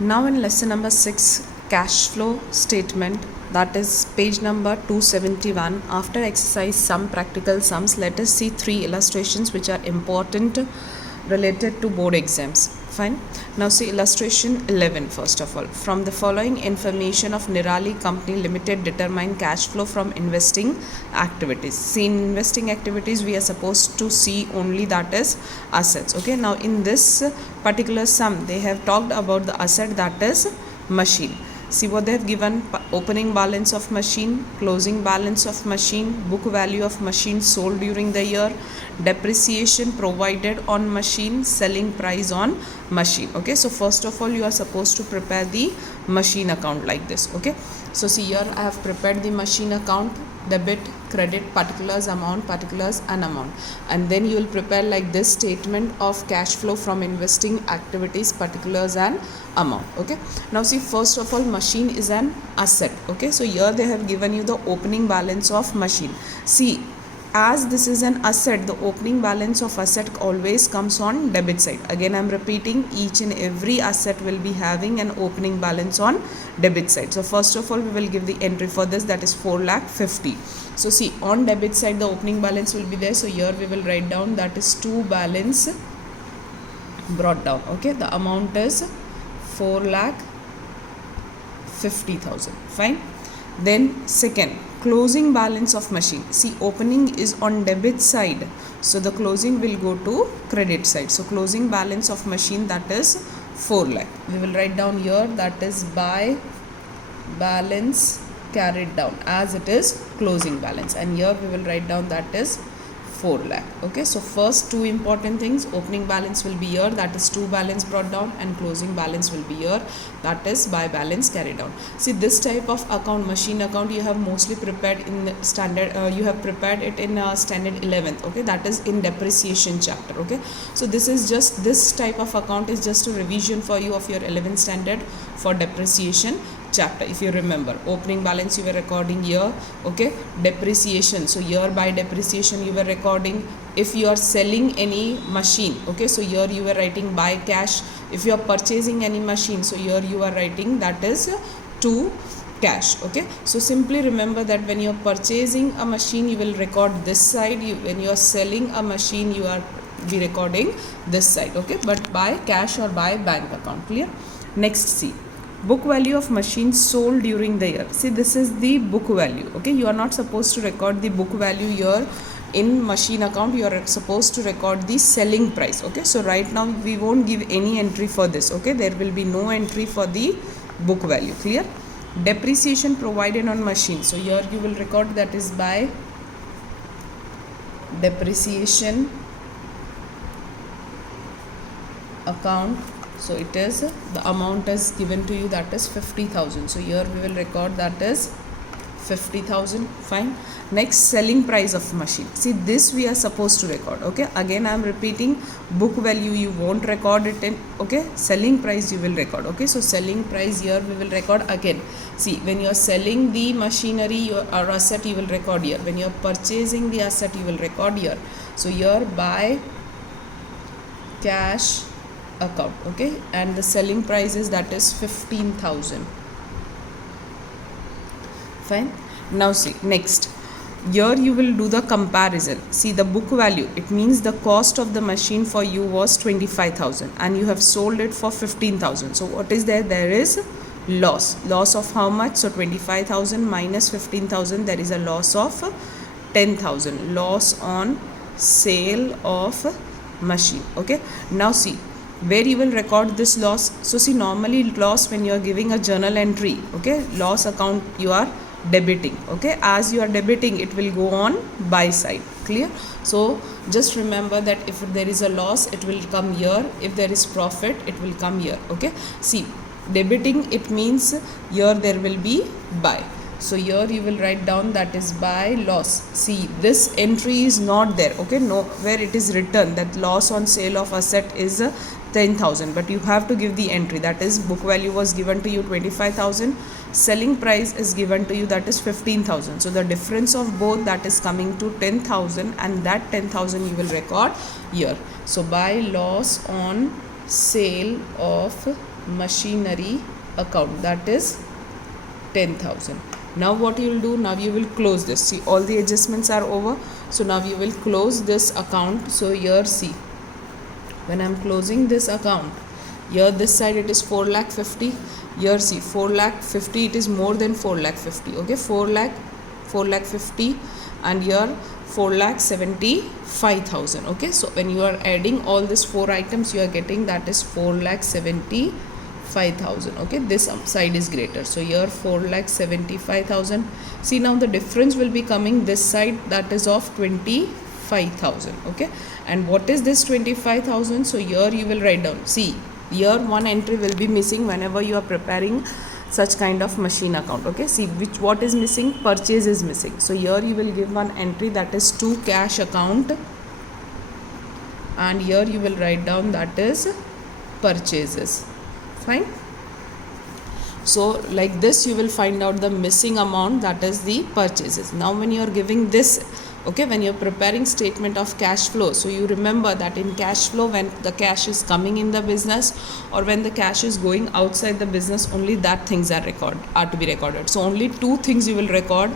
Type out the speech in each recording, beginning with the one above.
Now in lesson number 6, cash flow statement, that is page number 271. After exercise some practical sums, let us see 3 illustrations which are important related to board exams. Fine. Now see illustration 11 first of all. From the following information of Nirali Company Limited, determine cash flow from investing activities. See, in investing activities we are supposed to see only that is assets. Okay. Now in this particular sum they have talked about the asset, that is machine. See what they have given: opening balance of machine, closing balance of machine, book value of machine sold during the year, depreciation provided on machine, selling price on machine. Okay, so first of all you are supposed to prepare the machine account like this. Okay, so see here I have prepared the machine account: debit, credit, particulars, amount, particulars and amount, and then you will prepare like this statement of cash flow from investing activities, particulars and amount. Okay, now see first of all machine is an asset. Okay, so here they have given you the opening balance of machine. See, as this is an asset, the opening balance of asset always comes on debit side. Again I am repeating, each and every asset will be having an opening balance on debit side. So first of all we will give the entry for this, that is 4,50,000. so see, on debit side the opening balance will be there, so here we will write down that is to balance brought down. Okay, the amount is 4,50,000. fine. Then second, closing balance of machine. See, opening is on debit side, so the closing will go to credit side. So closing balance of machine, that is 4 lakh. We will write down here that is by balance carried down, as it is closing balance, and here we will write down that is 4 lakh. Okay, so first two important things: opening balance will be here, that is to balance brought down, and closing balance will be here, that is by balance carried down. See, this type of account, machine account, you have mostly prepared in standard, you have prepared it in standard 11th. Okay, that is in depreciation chapter. Okay, so this is just, this type of account is just a revision for you of your 11th standard for depreciation chapter. If you remember, opening balance you were recording here. Okay, depreciation, so here by depreciation you were recording if you are selling any machine. Okay, so here you were writing by cash. If you are purchasing any machine, so here you are writing that is to cash. Okay, so simply remember that when you are purchasing a machine you will record this side, when you are selling a machine you are be recording this side. Okay, but by cash or by bank account. Clear? Next, see, book value of machine sold during the year. See, this is the book value. Okay, you are not supposed to record the book value here in machine account, you are supposed to record the selling price. Okay, so right now we won't give any entry for this. Okay, there will be no entry for the book value. Clear? Depreciation provided on machine, so here you will record that is by depreciation account. So it is, the amount is given to you, that is 50,000. So here we will record that is 50,000. Fine. Next, selling price of machine. See, this we are supposed to record. Okay, again I am repeating, book value you won't record it in. Okay, selling price you will record. Okay, so selling price here we will record again. See, when you are selling the machinery or asset you will record here. When you are purchasing the asset you will record here. So here by cash account. Okay, and the selling price is, that is 15,000. fine. Now see, next, here you will do the comparison. See, the book value, it means the cost of the machine for you was 25,000 and you have sold it for 15,000. So what is there? There is loss of how much? So 25,000 minus 15,000, there is a loss of 10,000, loss on sale of machine. Okay, now see where you will record this loss. So see, normally loss, when you are giving a journal entry, okay, loss account you are debiting. Okay, as you are debiting it will go on buy side. Clear? So just remember that if there is a loss it will come here, if there is profit it will come here. Okay, see, debiting, it means here there will be buy. So here you will write down that is by loss. See, this entry is not there. Okay, no, where it is written that loss on sale of asset is 10,000, but you have to give the entry, that is book value was given to you 25,000, selling price is given to you, that is 15,000. So the difference of both, that is coming to 10,000, and that 10,000 you will record here. So by loss on sale of machinery account, that is 10,000. Now what you will do, now you will close this. See, all the adjustments are over, so now you will close this account. So here see, when I am closing this account, here this side it is 4,50,000, here see 4,50,000, it is more than 4,50,000, okay, 4,50,000, and here 4,75,000, okay. So when you are adding all these four items, you are getting that is 4,75,000, okay. This side is greater, so here 4,75,000. See, now the difference will be coming this side, that is of 25,000, okay. And what is this 25,000? So here you will write down, see, here one entry will be missing whenever you are preparing such kind of machine account, okay. See, what is missing? Purchase is missing. So here you will give one entry, that is to cash account, and here you will write down that is purchases. Fine. So like this you will find out the missing amount, that is the purchases. Now when you are giving this, okay, when you are preparing statement of cash flow, so you remember that in cash flow, when the cash is coming in the business or when the cash is going outside the business, only that things are to be recorded. So only two things you will record.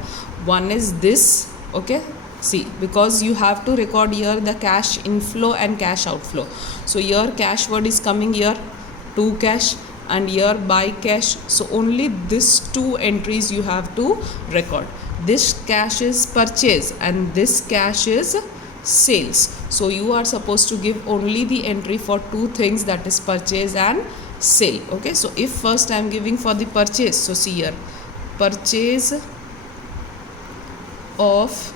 One is this, okay. See, because you have to record here the cash inflow and cash outflow. So here cash word is coming here, to cash, and here by cash. So only these two entries you have to record. This cash is purchase and this cash is sales. So you are supposed to give only the entry for two things, that is purchase and sale, okay. So if first I am giving for the purchase, so see here, purchase of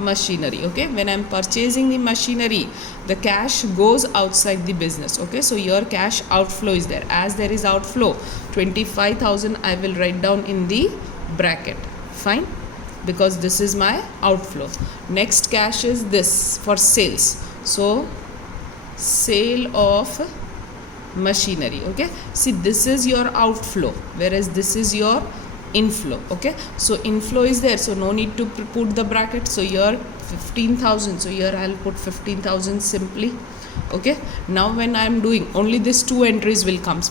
machinery, okay. When I am purchasing the machinery, the cash goes outside the business, okay. So your cash outflow is there. As there is outflow, 25,000 I will write down in the bracket. Fine, because this is my outflow. Next cash is this for sales, so sale of machinery, okay. See, this is your outflow, whereas this is your inflow, okay. So inflow is there, so no need to put the bracket. So here 15,000, so here I'll put 15,000 simply, okay. Now when I am doing, only these two entries will come.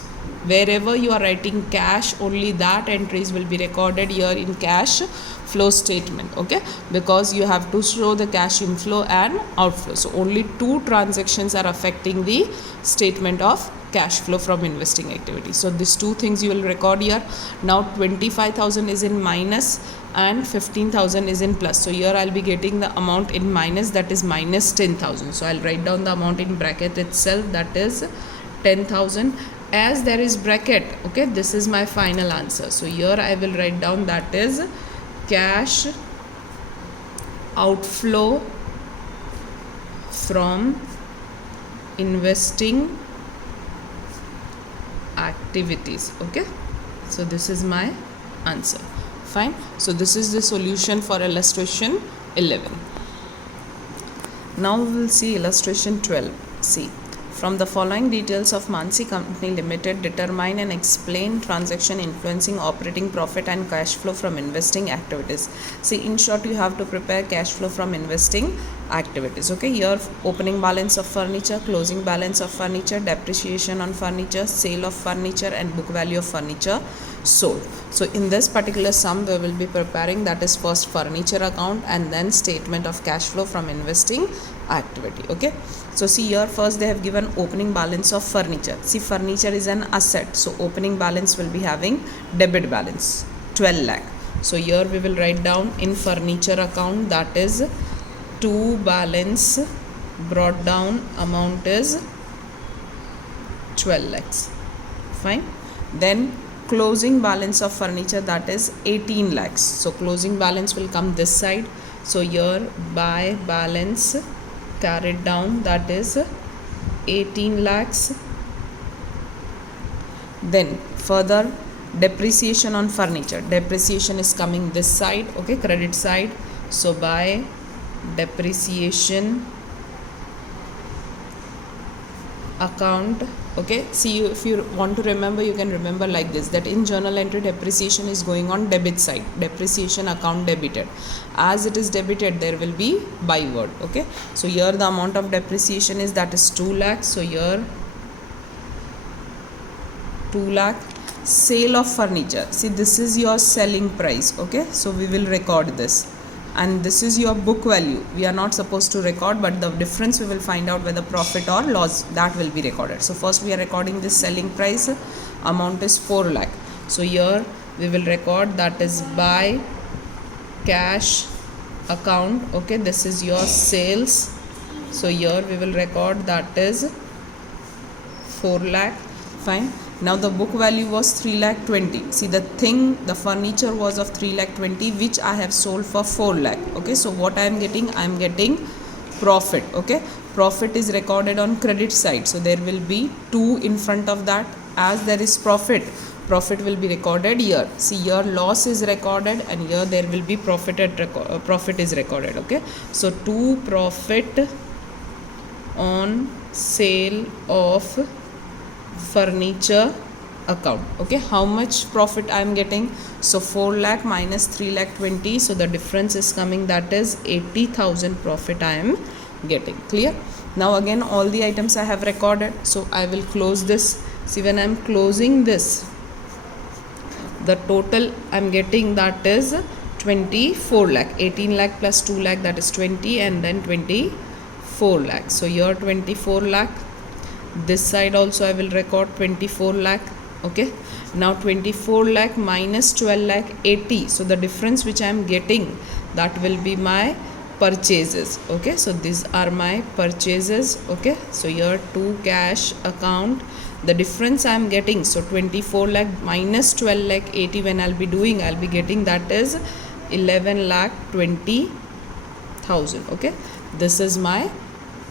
Wherever you are writing cash, only that entries will be recorded here in cash flow statement, okay, because you have to show the cash inflow and outflow. So only two transactions are affecting the statement of cash flow from investing activity. So these two things you will record here. Now 25,000 is in minus and 15,000 is in plus. So here I'll be getting the amount in minus, that is minus 10,000. So I'll write down the amount in bracket itself, that is 10,000. As there is bracket, okay, this is my final answer. So here I will write down that is cash outflow from investing activities, okay. So this is my answer. Fine. So this is the solution for illustration 11. Now we will see illustration 12. See, from the following details of Mansi Company Limited, determine and explain transaction influencing operating profit and cash flow from investing activities. See, in short, you have to prepare cash flow from investing activities, okay. Here opening balance of furniture, closing balance of furniture, depreciation on furniture, sale of furniture, and book value of furniture sold. So in this particular sum we will be preparing, that is first furniture account and then statement of cash flow from investing activity, okay. So see here, first they have given opening balance of furniture. See, furniture is an asset, so opening balance will be having debit balance 12 lakh. So here we will write down in furniture account, that is to balance brought down amount is 12 lakhs. Fine. Then closing balance of furniture, that is 18 lakhs. So closing balance will come this side. So here by balance carried down, that is 18 lakhs. Then further depreciation on furniture, depreciation is coming this side, okay, credit side. So by depreciation account, okay. See, if you want to remember, you can remember like this, that in journal entry depreciation is going on debit side, depreciation account debited. As it is debited, there will be by word, okay. So here the amount of depreciation is, that is 2 lakhs. So here 2 lakh. Sale of furniture, see this is your selling price, okay, so we will record this, and this is your book value. We are not supposed to record, but the difference we will find out whether profit or loss, that will be recorded. So first we are recording this selling price, amount is 4 lakh. So here we will record that is by cash account, okay, this is your sales. So here we will record that is 4 lakh. Fine. Now the book value was 3 lakh 20. See the furniture was of 3 lakh 20, which I have sold for 4 lakh. Okay, so what I am getting? I am getting profit. Okay, profit is recorded on credit side. So there will be 2 in front of that. As there is profit will be recorded here. See here loss is recorded, and here there will be profit is recorded. Okay, so 2 profit on sale of furniture account. Okay, how much profit I am getting? So 4 lakh minus 3 lakh 20, so the difference is coming, that is 80,000 profit I am getting. Clear? Now again all the items I have recorded, so I will close this. See, when I am closing this, the total I am getting, that is 24 lakh. 18 lakh plus 2 lakh, that is 20, and then 24 lakh. So here 24 lakh. This side also I will record 24 lakh. Okay, now 24 lakh minus 12 lakh 80. So the difference which I am getting, that will be my purchases. Okay, so these are my purchases. Okay, so here to cash account, the difference I am getting, so 24 lakh minus 12 lakh 80, when I'll be doing, I'll be getting, that is 11 lakh 20,000. Okay, this is my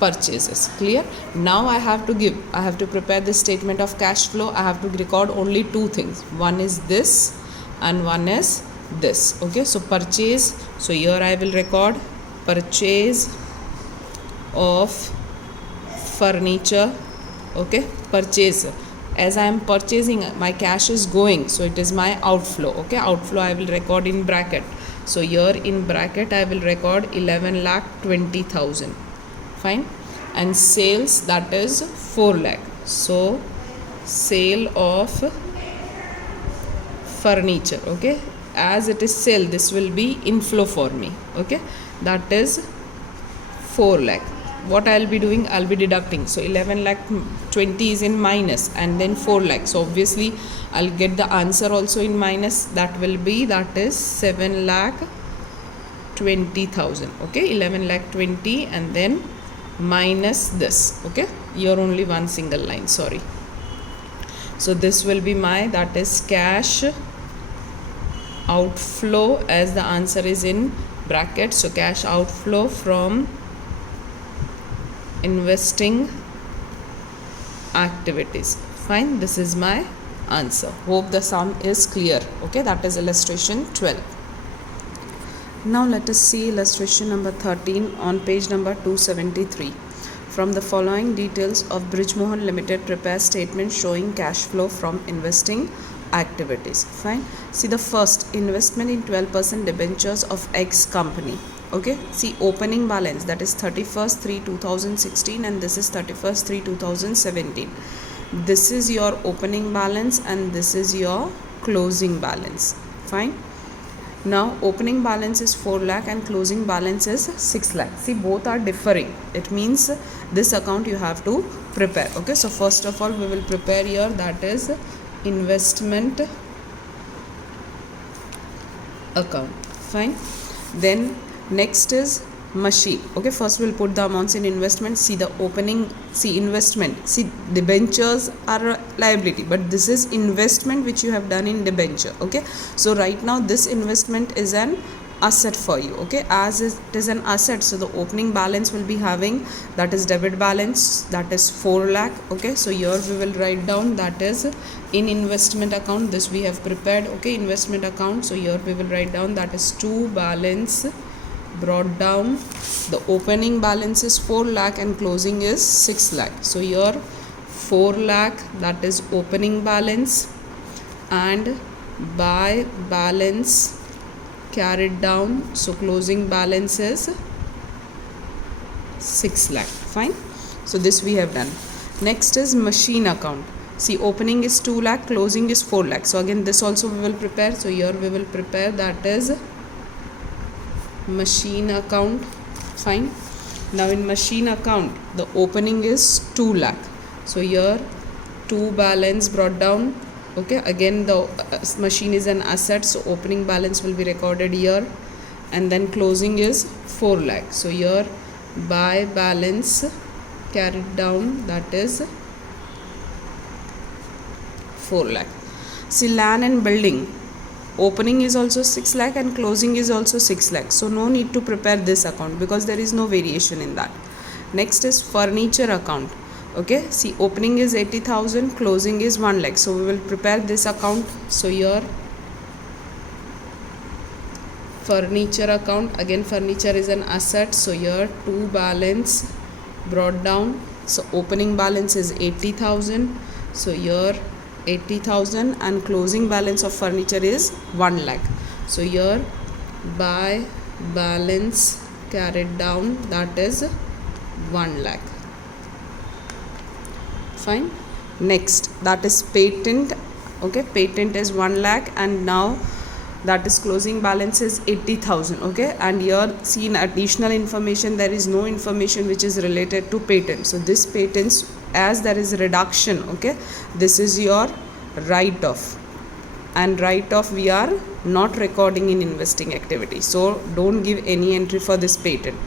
purchases. Clear? Now I have to prepare this statement of cash flow. I have to record only 2 things. One is this and one is this. Okay, so purchase, so here I will record purchase of furniture. Okay, purchase, as I am purchasing, my cash is going, so it is my outflow. Okay, outflow I will record in bracket. So here in bracket I will record 11 lakh 20,000. Fine. And sales, that is 4 lakh. So sale of furniture. Okay, as it is sale, this will be inflow for me. Okay, that is 4 lakh. What I will be doing? I will be deducting. So 11 lakh 20 is in minus, and then 4 lakh. So obviously I will get the answer also in minus. That will be, that is 7 lakh 20,000. Okay, 11 lakh 20, and then minus this. Okay, here only one single line, sorry. So this will be my, that is cash outflow, as the answer is in bracket. So cash outflow from investing activities. Fine, this is my answer. Hope the sum is clear. Okay, that is illustration 12. Now let us see illustration number 13 on page number 273. From the following details of Bridgemohan Limited, prepare statement showing cash flow from investing activities. Fine. See the first, investment in 12% debentures of X company. Okay, see opening balance, that is 31st/3/2016, and this is 31st/3/2017. This is your opening balance and this is your closing balance. Fine. Now opening balance is 4 lakh and closing balance is 6 lakh. See, both are differing. It means this account you have to prepare. Okay, so first of all we will prepare here, that is investment account. Fine. Then next is machine. Okay, first we'll put the amounts in investment. See the opening, see investment, see debentures are a liability, but this is investment which you have done in debenture. Okay, so right now this investment is an asset for you. Okay, as it is an asset, so the opening balance will be having, that is debit balance, that is 4 lakh. Okay, so here we will write down, that is in investment account, this we have prepared. Okay, investment account, so here we will write down, that is to balance brought down. The opening balance is 4 lakh and closing is 6 lakh. So here 4 lakh, that is opening balance, and by balance carried down, so closing balance is 6 lakh. Fine. So this we have done. Next is machine account. See, opening is 2 lakh, closing is 4 lakh. So again this also we will prepare. So here we will prepare, that is machine account. Fine. Now in machine account the opening is 2 lakh. So here 2 balance brought down. Okay, again the machine is an asset, so opening balance will be recorded here, and then closing is 4 lakh. So here by balance carried down, that is 4 lakh. See, land and building, opening is also 6 lakh and closing is also 6 lakh. So no need to prepare this account because there is no variation in that. Next is furniture account. Okay, see, opening is 80,000, closing is 1 lakh. So we will prepare this account. So here furniture account, again furniture is an asset, so here 2 balance brought down. So opening balance is 80,000, so here 80,000, and closing balance of furniture is 1 lakh. So here by balance carried down, that is 1 lakh. Fine. Next, that is patent. Okay, patent is 1 lakh, and now that is closing balance is 80,000. Okay, and here see, in additional information there is no information which is related to patent. So this patents, as there is reduction, okay, this is your write off, and write off we are not recording in investing activity, so don't give any entry for this patent.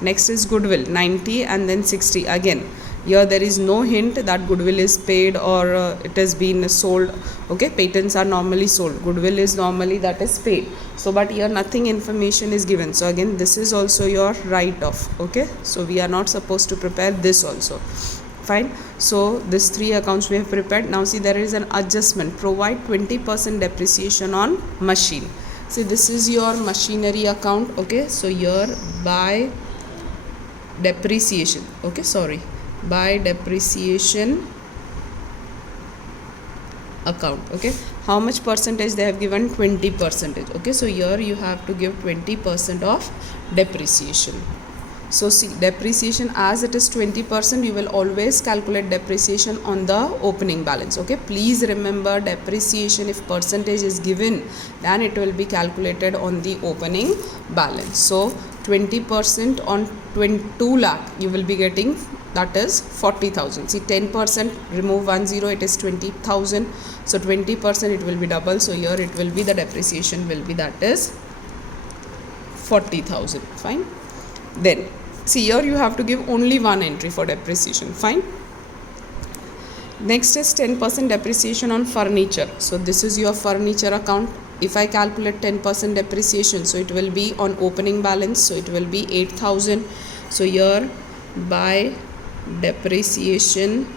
Next is goodwill, 90 and then 60. Again here there is no hint that goodwill is paid or it has been sold. Okay, patents are normally sold, goodwill is normally that is paid. So but here nothing information is given, so again this is also your write off. Okay, so we are not supposed to prepare this also. Fine. So this 3 accounts we have prepared. Now see, there is an adjustment, provide 20% depreciation on machine. See, this is your machinery account. Okay, so here by depreciation, okay, sorry, by depreciation account. Okay, how much percentage they have given? 20%. Okay, so here you have to give 20% of depreciation. So see, depreciation, as it is 20%, you will always calculate depreciation on the opening balance. Okay, please remember, depreciation if percentage is given, then it will be calculated on the opening balance. So 20% on 22 lakh you will be getting, that is 40,000. See, 10% remove 10, it is 20,000. So 20% it will be double. So here it will be, the depreciation will be, that is 40,000. Fine. Then see, here you have to give only one entry for depreciation. Fine. Next is 10% depreciation on furniture. So this is your furniture account. If I calculate 10% depreciation, so it will be on opening balance, so it will be 8,000. So here by depreciation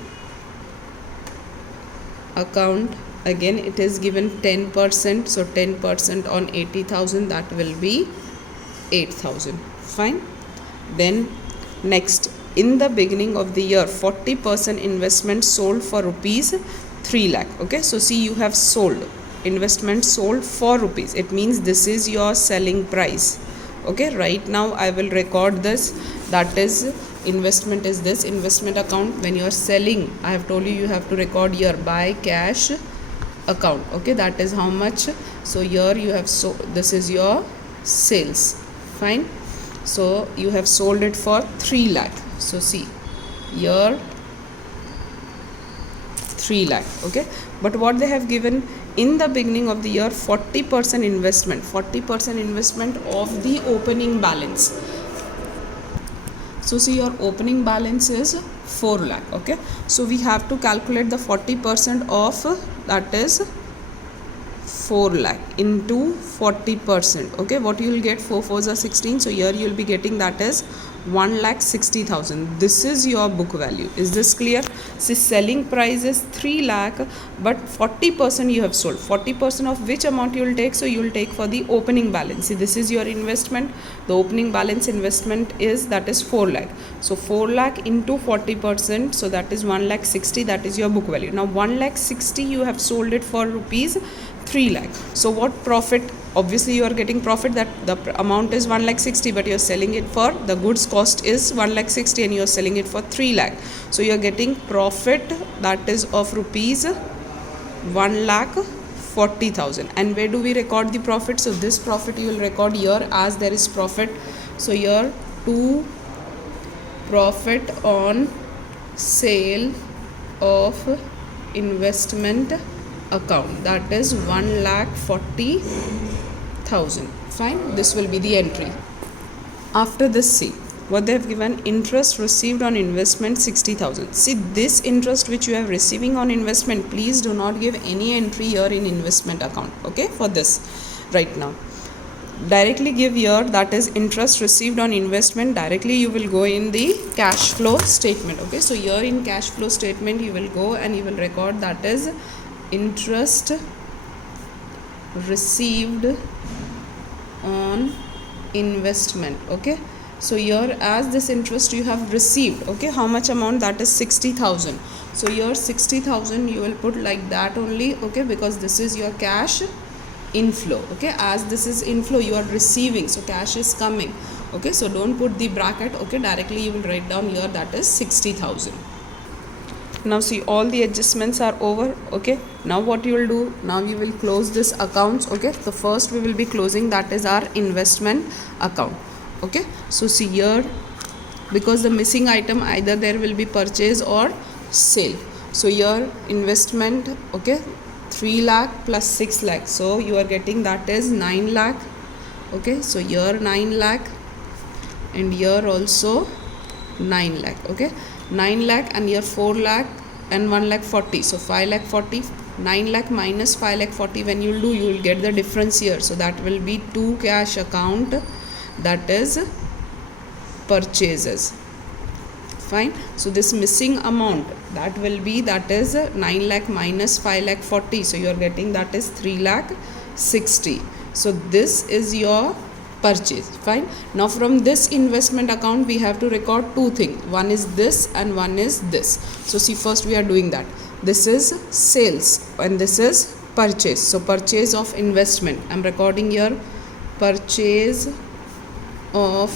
account, again it is given 10%, so 10% on 80,000, that will be 8,000. Fine. Then next, in the beginning of the year, 40% investment sold for rupees 3 lakh. Okay, so see, you have sold, investment sold for rupees, it means this is your selling price. Okay, right now I will record this, that is investment is this investment account. When you are selling, I have told you, you have to record here by cash account. Okay, that is how much. So here you have, so this is your sales. Fine. So you have sold it for 3 lakh. So see, here 3 lakh. Okay, but what they have given in the beginning of the year, 40% investment, 40% investment of the opening balance. So see, your opening balance is 4 lakh. Okay, so we have to calculate the 40% of, that is 4 lakh into 40%. Okay, what you will get, 4 4s are 16. So here you will be getting, that is 1,60,000. This is your book value. Is this clear? See, selling price is 3 lakh, but 40% you have sold. 40% of which amount you will take? So you will take for the opening balance. See, this is your investment. The opening balance investment is, that is 4 lakh. So 4 lakh into 40%, so that is 1,60,000. That is your book value. Now 1,60,000 you have sold it for rupees 3 lakh. So what profit? Obviously you are getting profit, that the amount is 1 lakh 60, but you are selling it for, the goods cost is 1 lakh 60 and you are selling it for 3 lakh. So you are getting profit that is of rupees 1 lakh 40,000. And where do we record the profit? So this profit you will record here as there is profit. So here to profit on sale of investment account, that is 1,40,000. Fine, this will be the entry. After this, see what they have given: interest received on investment 60,000. See this interest which you are receiving on investment, please do not give any entry here in investment account, okay, for this right now. Directly give here, that is interest received on investment, directly you will go in the cash flow statement, okay. So here in cash flow statement you will go and you will record, that is interest received on investment, okay. So here as this interest you have received, okay, how much amount? That is 60,000. So here 60,000 you will put like that only, okay, because this is your cash inflow, okay. As this is inflow, you are receiving, so cash is coming, okay. So don't put the bracket, okay, directly you will write down here, that is 60,000. Now see, all the adjustments are over, okay. Now what you will do, now you will close this accounts, okay. So first we will be closing, that is our investment account, okay. So see here, because the missing item, either there will be purchase or sale. So here investment, okay, 3 lakh plus 6 lakh, so you are getting, that is 9 lakh, okay. So here 9 lakh and here also 9 lakh, okay. 9 lakh and here 4 lakh and 1 lakh 40, so 5 lakh 40. 9 lakh minus 5 lakh 40, when you will do, you will get the difference here. So that will be to cash account, that is purchases. Fine. So this missing amount, that will be, that is 9 lakh minus 5 lakh 40, so you are getting, that is 3 lakh 60. So this is your purchase. Fine. Now from this investment account we have to record two things, one is this and one is this. So see, first we are doing that. This is sales and this is purchase. So purchase of investment, I am recording here, purchase of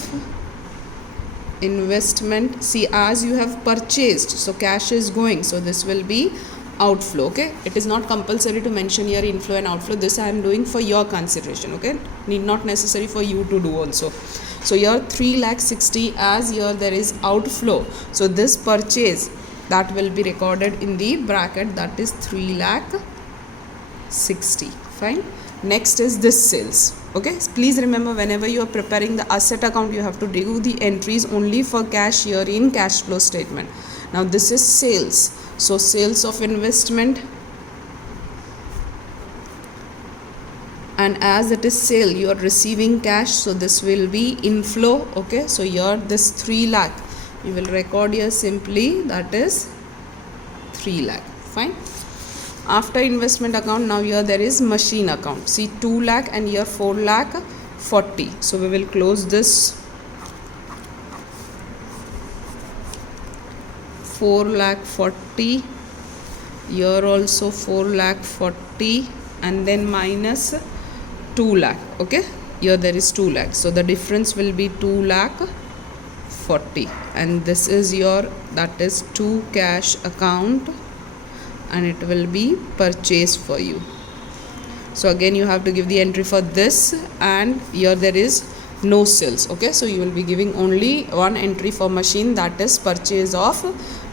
investment. See, as you have purchased, so cash is going, so this will be outflow, okay. It is not compulsory to mention here inflow and outflow, this I am doing for your consideration, okay, need not necessary for you to do also. So here 3 lakh 60, as here there is outflow, so this purchase, that will be recorded in the bracket, that is 3 lakh 60. Fine. Next is this sales, okay. Please remember, whenever you are preparing the asset account, you have to do the entries only for cash here in cash flow statement. Now this is sales, so sales of investment, and as it is sale, you are receiving cash, so this will be inflow, okay. So here this 3 lakh you will record here simply, that is 3 lakh. Fine. After investment account, now here there is machine account. See, 2 lakh and here 4 lakh 40. So we will close this 4 lakh 40, here also 4 lakh 40, and then minus 2 lakh, okay. Here there is 2 lakh, so the difference will be 2 lakh 40, and this is your, that is to cash account, and it will be purchase for you. So again you have to give the entry for this, and here there is no sales, okay. So you will be giving only one entry for machine, that is purchase of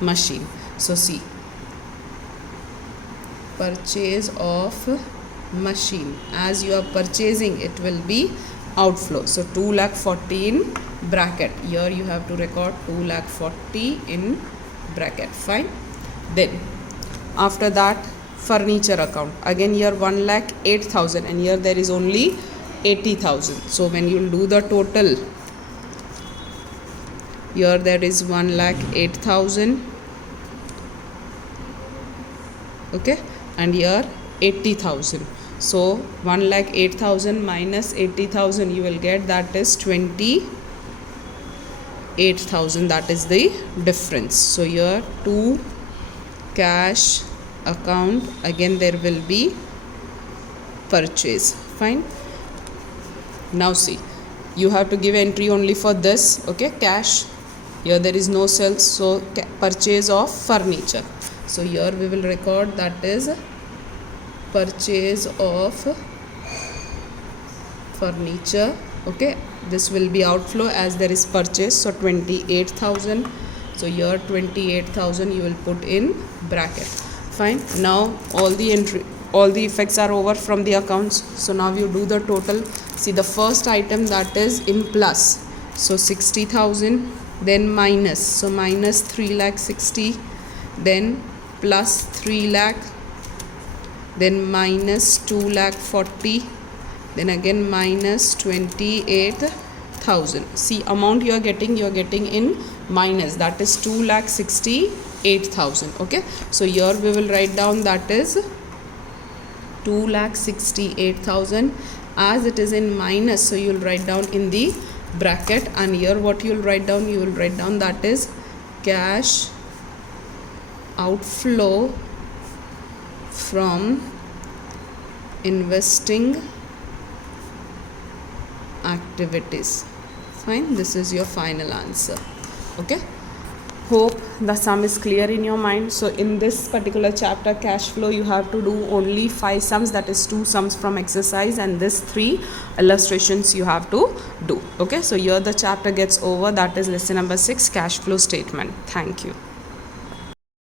machine. So see, purchase of machine, as you are purchasing, it will be outflow. So 2 lakh 40 in bracket, here you have to record 2 lakh 40 in bracket. Fine. Then after that, furniture account, again here 1 lakh 8,000 and here there is only 80,000. So when you will do the total, here there is 1 lakh 8,000, okay, and here 80,000. So 1 lakh 8,000 minus 80,000, you will get, that is 28,000, that is the difference. So here to cash account, again there will be purchase. Fine. Now see, you have to give entry only for this. Okay, cash. Here there is no sales, so purchase of furniture. So here we will record that is purchase of furniture. Okay, this will be outflow as there is purchase, so 28,000. so here 28,000 you will put in bracket. Fine. Now all the effects are over from the accounts. So now you do the total. See, the first item that is in plus, so 60,000, then minus, so minus 3,60,000, then plus 3 lakh, then minus 2,40,000, then again minus 28,000. See, amount you are getting in minus, that is 2,68,000. Okay, so here we will write down that is 2,68,000. as it is in minus, so you will write down in the bracket, and here what you will write down, that is cash outflow from investing activities. Fine, this is your final answer. Okay, hope the sum is clear in your mind. So in this particular chapter, cash flow, you have to do only 5 sums, that is 2 sums from exercise, and this 3 illustrations you have to do. Okay, so here the chapter gets over. That is lesson number 6, cash flow statement. Thank you.